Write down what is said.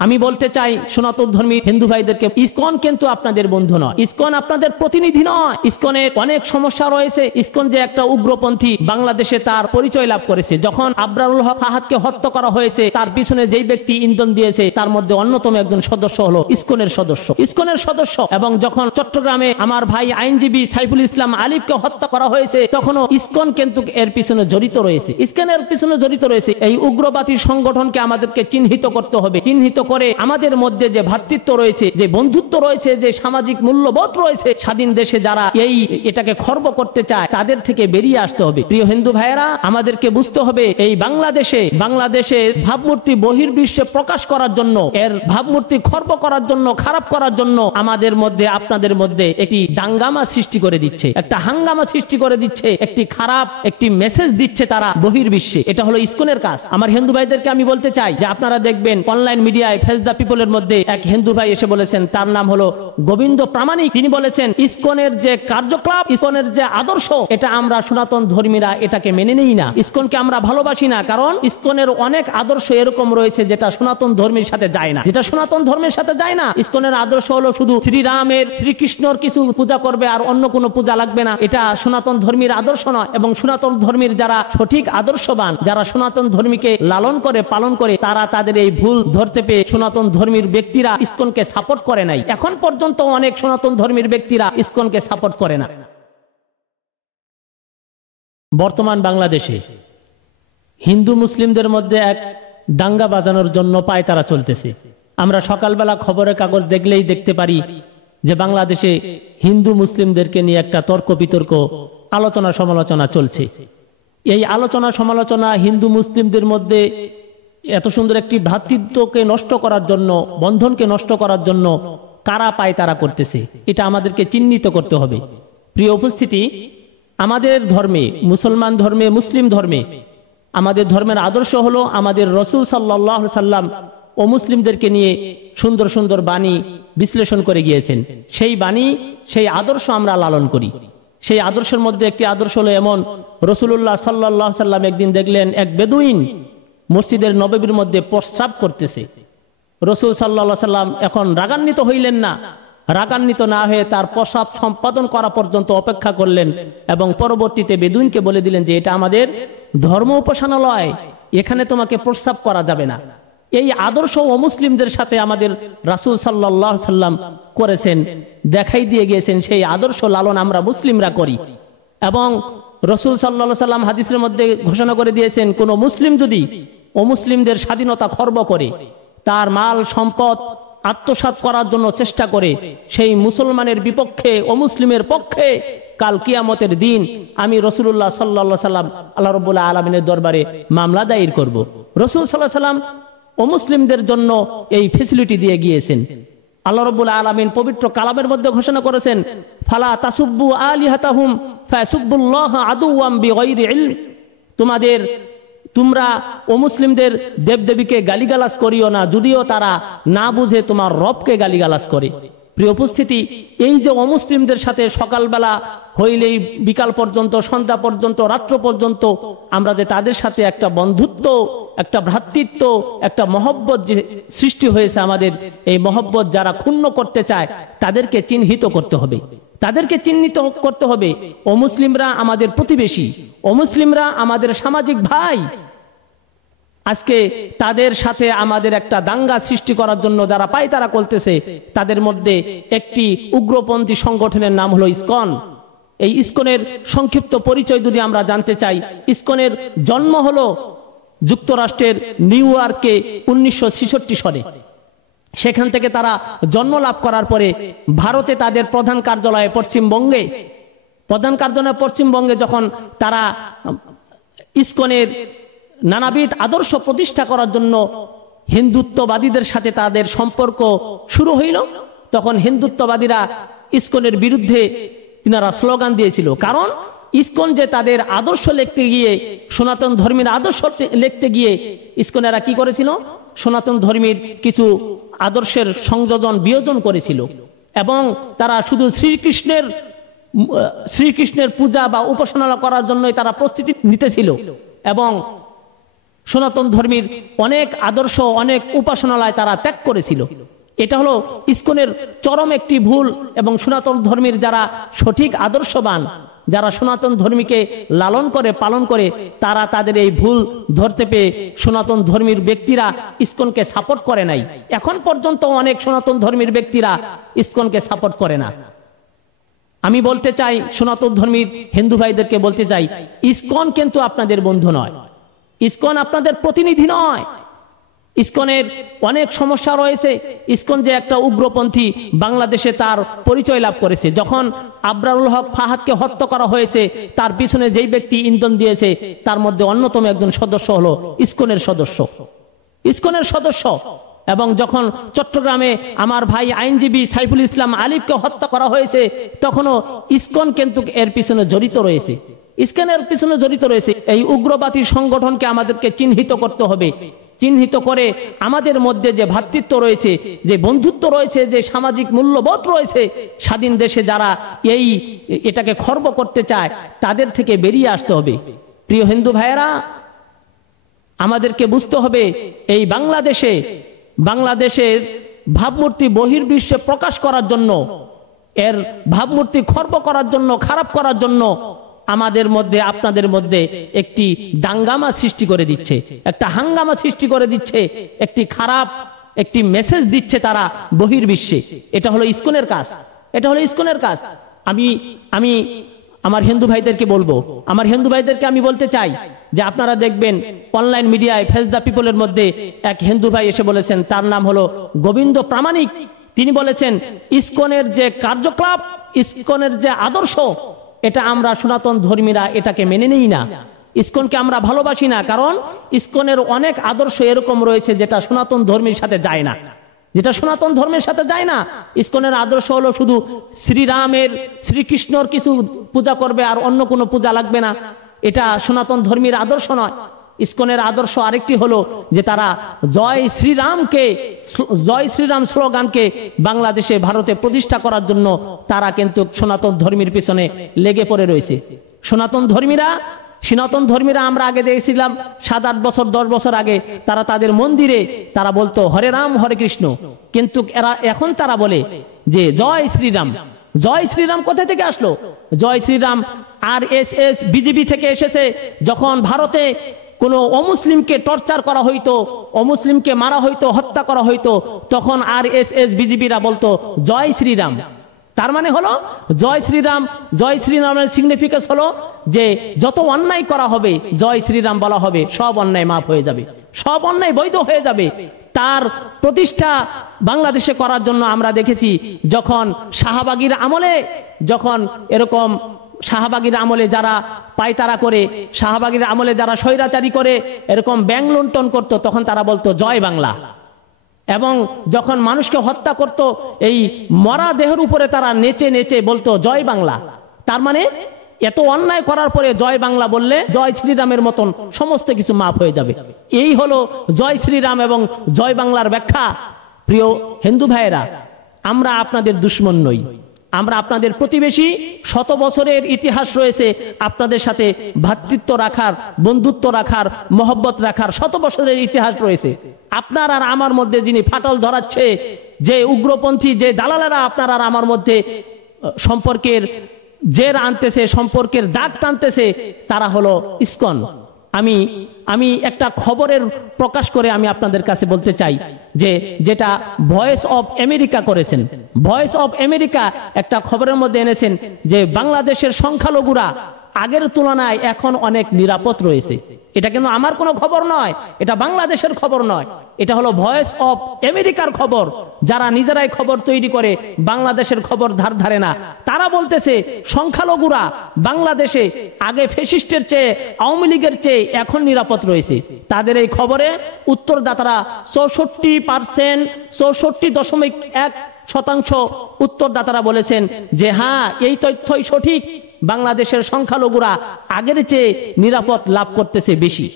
আমি বলতে চাই সনাতন ধর্মী হিন্দু ভাইদেরকে, ইসকন কিন্তু আপনাদের বন্ধু নয়, ইসকন আপনাদের প্রতিনিধি নয়। ইসকনের অনেক সমস্যা রয়েছে। ইসকন যে একটা উগ্রপন্থী, বাংলাদেশে তার পরিচয় লাভ করেছে। যখন আবরারুল হক ফাহাদকে হত্যা করা হয়েছে, তার পিছনে যেই ব্যক্তি ইন্ধন দিয়েছে তার মধ্যে অন্যতম একজন সদস্য হলো ইসকনের সদস্য। এবং যখন চট্টগ্রামে আমার ভাই আইনজীবী সাইফুল ইসলাম আলিফকে হত্যা করা হয়েছে, তখনও ইসকন কিন্তু এর পিছনে জড়িত রয়েছে, ইসকনের পিছনে জড়িত রয়েছে। এই উগ্রবাদী সংগঠনকে আমাদেরকে চিহ্নিত করতে হবে। চিহ্নিত করে আমাদের মধ্যে যে ভ্রাতৃত্ব রয়েছে, যে বন্ধুত্ব রয়েছে, যে সামাজিক মূল্যবোধ রয়েছে, স্বাধীন দেশে যারা এটাকে খর্ব করতে চায় তাদের থেকে বেরিয়ে আসতে হবে। প্রিয় হিন্দু ভাইয়েরা, আমাদেরকে বুঝতে হবে এই বাংলাদেশের ভাবমূর্তি বহির্বিশ্বে প্রকাশ করার জন্য, এর ভাবমূর্তি খর্ব করার জন্য, খারাপ করার জন্য আমাদের মধ্যে, আপনাদের মধ্যে একটি দাঙ্গামা সৃষ্টি করে দিচ্ছে, একটা হাঙ্গামা সৃষ্টি করে দিচ্ছে, একটি মেসেজ দিচ্ছে তারা বহির্বিশ্বে। এটা হলো ইসকনের কাজ। আমার হিন্দু ভাইদেরকে আমি বলতে চাই যে আপনারা দেখবেন অনলাইন মিডিয়ায় ফেস দ্য পিপলের মধ্যে এক হিন্দু ভাই এসে বলেছেন, তার নাম হলো গোবিন্দ প্রামাণিক। তিনি বলেছেন ইসকনের যে কার্যকলাপ, ইসকনের যে আদর্শ, এটা আমরা সনাতন ধর্মীরা এটাকে মেনে নেই না। ইসকনকে আমরা ভালোবাসি না, কারণ ইসকনের অনেক আদর্শ এরকম রয়েছে যেটা সনাতন ধর্মের সাথে যায় না, ইসকনের আদর্শ হলো শুধু শ্রীরামের, শ্রীকৃষ্ণর কিছু পূজা করবে আর অন্য কোনো পূজা লাগবে না। এটা সনাতন ধর্মীর আদর্শ নয়। এবং সনাতন ধর্মীর যারা সঠিক আদর্শবান, যারা সনাতন ধর্মীকে লালন করে, পালন করে, তারা তাদের এই ভুল ধরতে পেয়ে সনাতন ধর্মীর ব্যক্তিরা ইসকনকে সাপোর্ট করে নাই। এখন পর্যন্ত অনেক সনাতন ধর্মীর ব্যক্তিরা ইসকনকে সাপোর্ট করে না। বর্তমান বাংলাদেশে হিন্দু মুসলিমদের মধ্যে এক দাঙ্গা বাজানোর জন্য পায়তারা চলতেছে। আমরা সকালবেলা খবরের কাগজ দেখলেই দেখতে পারি যে বাংলাদেশে হিন্দু মুসলিমদেরকে নিয়ে একটা তর্ক বিতর্ক, আলোচনা সমালোচনা চলছে। এই আলোচনা সমালোচনা হিন্দু মুসলিমদের মধ্যে এত সুন্দর একটি ভ্রাতৃত্বকে নষ্ট করার জন্য, বন্ধনকে নষ্ট করার জন্য কারা পায়তারা করতেছে, এটা আমাদেরকে চিহ্নিত করতে হবে। প্রিয় উপস্থিতি, আমাদের ধর্মে, মুসলমান ধর্মে, মুসলিম ধর্মে, আমাদের ধর্মের আদর্শ হলো আমাদের রসুল সাল্লাল্লাহু আলাইহি সাল্লাম ও মুসলিমদেরকে নিয়ে সুন্দর সুন্দর বাণী বিশ্লেষণ করে গিয়েছেন। সেই বাণী, সেই আদর্শ আমরা লালন করি। সেই আদর্শের মধ্যে একটি আদর্শ হলো এমন, রাসূলুল্লাহ সাল্লাল্লাহু আলাইহি সাল্লাম একদিন দেখলেন এক বেদুইন মসজিদের নববীর মধ্যে প্রস্রাব করতেছে। রাসূল সাল্লাল্লাহু আলাইহি সাল্লাম এখন রাগান্বিত হইলেন না, রাগান্বিত না হয়ে তার প্রস্রাব সম্পাদন করা পর্যন্ত অপেক্ষা করলেন এবং পরবর্তীতে বেদুইনকে বলে দিলেন যে এটা আমাদের ধর্ম উপাসনালয়, এখানে তোমাকে প্রস্রাব করা যাবে না। এই আদর্শ অমুসলিমদের সাথে আমাদের রাসূল সাল্লাল্লাহু আলাইহি সাল্লাম করেছেন, দেখাই দিয়ে গিয়েছেন। সেই আদর্শ লালন আমরা মুসলিমরা করি। এবং রাসূল সাল্লাল্লাহু আলাইহি সাল্লাম হাদিসের মধ্যে ঘোষণা করে দিয়েছেন, কোন মুসলিম যদি অমুসলিমদের স্বাধীনতা খর্ব করে, তার মাল সম্পদ আত্মসাৎ করার জন্য চেষ্টা করে, সেই মুসলমানের বিপক্ষে, অমুসলিমের পক্ষে কাল কিয়ামতের দিন আমি রাসূলুল্লাহ সাল্লাল্লাহু আলাইহি সাল্লাম আল্লাহ রাব্বুল আলামিনের দরবারে মামলা দায়ের করব। রাসূল সাল্লাল্লাহু আলাইহি সাল্লাম অমুসলিমদের জন্য এই ফ্যাসিলিটি দিয়ে গিয়েছেন। আল্লাহ রাব্বুল আলামিন পবিত্র কালামের মধ্যে ঘোষণা করেছেন, ফালা তাসুব্বু আলিহাতাহুম ফায়াসুব্বুল্লাহ আদুওয়াম বিগাইরি ইলম। তোমরা অমুসলিমদের দেবদেবীকে গালিগালাজ করিও না, যদিও তারা না বুঝে তোমার রবকে গালিগালাজ করে। প্রিয় উপস্থিতি, এই যে অমুসলিমদের সাথে সকালবেলা হইলেই বিকাল পর্যন্ত, সন্ধ্যা পর্যন্ত, রাত্র পর্যন্ত আমরা যে তাদের সাথে একটা বন্ধুত্ব, একটা ভ্রাতৃত্ব, একটা মহব্বত যে সৃষ্টি হয়েছে, আমাদের এই মহব্বত যারা ক্ষুণ্ণ করতে চায় তাদেরকে চিহ্নিত করতে হবে, তাদেরকে চিহ্নিত করতে হবে। অমুসলিমরা আমাদের প্রতিবেশী, অমুসলিমরা আমাদের সামাজিক ভাই। আজকে তাদের সাথে আমাদের একটা দাঙ্গা সৃষ্টি করার জন্য যারা পায়তারা করতেছে, তাদের মধ্যে একটি উগ্রপন্থী সংগঠনের নাম হলো ইসকন। এই ইসকনের সংক্ষিপ্ত পরিচয় যদি আমরা জানতে চাই, ইসকনের জন্ম হলো যুক্তরাষ্ট্রের নিউ ইয়র্কে 1966 সালে। সেখান থেকে তারা জন্ম লাভ করার পরে ভারতে তাদের প্রধান কার্যালয়ে পশ্চিমবঙ্গে যখন তারা ইসকনের নানাবিধ আদর্শ প্রতিষ্ঠা করার জন্য হিন্দুত্ববাদীদের সাথে তাদের সম্পর্ক শুরু হইল, তখন হিন্দুত্ববাদীরা ইসকনের বিরুদ্ধে তিনারা স্লোগান দিয়েছিল। কারণ ইসকন যে তাদের আদর্শ লিখতে গিয়ে, সনাতন ধর্মের আদর্শ লিখতে গিয়ে ইসকনেরা কি করেছিল, সনাতন ধর্মের কিছু আদর্শের সংযোজন বিয়োজন করেছিল এবং তারা শুধু শ্রীকৃষ্ণের পূজা বা উপাসনা করার জন্যই তারা প্রস্তুতি নিতেছিল এবং সনাতন ধর্মীর অনেক আদর্শ, অনেক উপাসনালয় তারা ত্যাগ করেছিল। এটা হলো ইসকনের চরম একটি ভুল। এবং সনাতন ধর্মীর যারা সঠিক আদর্শবান, যারা সনাতন ধর্মীকে লালন করে পালন করে, তারা তাদের এই ভুল ধরতে পেয়ে সনাতন ধর্মীর ব্যক্তিরা ইসকনকে সাপোর্ট করে নাই। এখন পর্যন্ত অনেক সনাতন ধর্মীর ব্যক্তিরা ইসকনকে সাপোর্ট করে না। আমি বলতে চাই, সনাতন ধর্মীর হিন্দু ভাইদেরকে বলতে চাই, ইসকন কিন্তু আপনাদের বন্ধু নয়, ইসকন আপনাদের প্রতিনিধি নয়। ইসকনের অনেক সমস্যা রয়েছে। ইসকন যে একটা উগ্রপন্থী, বাংলাদেশে তার পরিচয় লাভ করেছে। যখন আবরারুল হক ফাহাদকে হত্যা করা হয়েছে, তার পিছনে যেই ব্যক্তি ইন্ধন দিয়েছে তার মধ্যে অন্যতম একজন সদস্য হলো ইসকনের সদস্য, ইসকনের সদস্য। এবং যখন চট্টগ্রামে আমার ভাই আইনজীবী সাইফুল ইসলাম আলিফকে হত্যা করা হয়েছে, তখনও ইসকন কিন্তু এর পিছনে জড়িত রয়েছে, ইসকনের পিছনে জড়িত রয়েছে। এই উগ্রবাদী সংগঠনকে আমাদেরকে চিহ্নিত করতে হবে। চিহ্নিত করে আমাদের মধ্যে যে ভ্রাতৃত্ব রয়েছে, যে বন্ধুত্ব রয়েছে, যে সামাজিক মূল্যবোধ রয়েছে, স্বাধীন দেশে যারা এটাকে খর্ব করতে চায় তাদের থেকে বেরিয়ে আসতে হবে। প্রিয় হিন্দু ভাইয়েরা, আমাদেরকে বুঝতে হবে এই বাংলাদেশের ভাবমূর্তি বহির্বিশ্বে প্রকাশ করার জন্য, এর ভাবমূর্তি খর্ব করার জন্য, খারাপ করার জন্য আমাদের মধ্যে, আপনাদের মধ্যে একটি দাঙ্গামা সৃষ্টি করে দিচ্ছে, একটা হাঙ্গামা সৃষ্টি করে দিচ্ছে, একটি খারাপ একটি মেসেজ দিচ্ছে তারা বহির্বিশ্বে। এটা হলো ইসকনের কাজ, এটা হলো ইসকনের কাজ। আমি আমার হিন্দু ভাইদেরকে বলবো, আমার হিন্দু ভাইদেরকে আমি বলতে চাই যে আপনারা দেখবেন অনলাইন মিডিয়ায় ফেস দ্য পিপলের মধ্যে এক হিন্দু ভাই এসে বলেছেন, তার নাম হলো গোবিন্দ প্রামাণিক। তিনি বলেছেন ইসকনের যে কার্যকলাপ, ইসকনের যে আদর্শ, এটা আমরা সনাতন ধর্মীরা এটাকে মেনে নেই না, ইসকনকে আমরা ভালোবাসি না। কারণ ইসকনের অনেক আদর্শ এরকম রয়েছে যেটা সনাতন ধর্মের সাথে যায় না, যেটা সনাতন ধর্মের সাথে যায় না। ইসকনের আদর্শ হলো শুধু শ্রীকৃষ্ণর কিছু পূজা করবে আর অন্য কোনো পূজা লাগবে না, এটা সনাতন ধর্মীর আদর্শ নয়। ইসকনের আদর্শ আরেকটি হলো যে তারা জয় শ্রীরাম স্লোগানকে বাংলাদেশে, ভারতে প্রতিষ্ঠা করার জন্য তারা কিন্তু সনাতন ধর্মীর পিছনে লেগে পড়ে রয়েছে। সনাতন ধর্মীরা আমরা আগে দেখেছিলাম 7-8 বছর 10 বছর আগে তারা তাদের মন্দিরে তারা বলতো হরে রাম হরে কৃষ্ণ, কিন্তু এখন তারা বলে যে জয় শ্রীরাম। জয় শ্রীরাম কোথা থেকে আসলো? জয় শ্রীরাম RSS বিজেপি থেকে এসেছে। যখন ভারতে কোনো অমুসলিমকে টর্চার করা হইতো, অমুসলিমকে মারা হইতো, হত্যা করা হইতো, তখন RSS বিজেপিরা বলতো জয় শ্রীরাম। তার মানে হলো জয় শ্রীরামের সিগনিফিকেন্স হলো যে যত অন্যায় করা হবে জয় শ্রীরাম বলা হবে, সব অন্যায় মাফ হয়ে যাবে, সব অন্যায় বৈধ হয়ে যাবে। তার প্রতিষ্ঠা বাংলাদেশে করার জন্য আমরা দেখেছি যখন শাহবাগীর আমলে, যখন এরকম শাহবাগীর আমলে যারা পায়তারা করে, শাহবাগীর আমলে যারা স্বৈরাচারী করে এরকম ব্যাংক লুণ্ঠন করতো, তখন তারা বলতো জয় বাংলা। এবং যখন মানুষকে হত্যা করত, এই মরা দেহের উপরে তারা নেচে নেচে বলতো জয় বাংলা। তার মানে এত অন্যায় করার পরে জয় বাংলা বললে জয় শ্রীরামের মতন সমস্ত কিছু মাফ হয়ে যাবে। এই হলো জয় শ্রীরাম এবং জয় বাংলার ব্যাখ্যা। প্রিয় হিন্দু ভাইয়েরা, আমরা আপনাদের দুশমন নই, আমরা আপনাদের প্রতিবেশী। 100 বছরের ইতিহাস রয়েছে আপনাদের সাথে ভ্রাতৃত্ব রাখার, বন্ধুত্ব রাখার, মহব্বত রাখার 100 বছরের ইতিহাস রয়েছে। আপনার আর আমার মধ্যে যিনি ফাটল ধরাচ্ছে, যে উগ্রপন্থী, যে দালালেরা আপনার আর আমার মধ্যে সম্পর্কের জের আনতেছে, সম্পর্কের দাগ টানতেছে, তারা হলো ইসকন। আমি একটা খবরের প্রকাশ করে আমি আপনাদের কাছে বলতে চাই যে যেটা ভয়েস অফ আমেরিকা করেছেন, ভয়েস অফ আমেরিকা একটা খবরের মধ্যে এনেছেন যে বাংলাদেশের সংখ্যালঘুরা আগের তুলনায় এখন অনেক নিরাপদ রয়েছে। এটা কিন্তু আমার কোনো খবর নয়, এটা বাংলাদেশের খবর নয়, এটা হলো ভয়েস অফ আমেরিকার খবর। যারা নিজেরাই খবর তৈরি করে বাংলাদেশের খবর ধারে না, তারা বলতেছে সংখ্যালঘুরা বাংলাদেশে আগে ফ্যাসিস্টের চেয়ে, আওয়ামী লীগের চেয়ে এখন নিরাপদ রয়েছে। তাদের এই খবরে উত্তরদাতারা 64%, 64.1% উত্তরদাতারা বলেছেন যে হ্যাঁ, এই তথ্যই সঠিক, বাংলাদেশের সংখ্যালঘুরা আগের চেয়ে নিরাপদ লাভ করতেছে বেশি।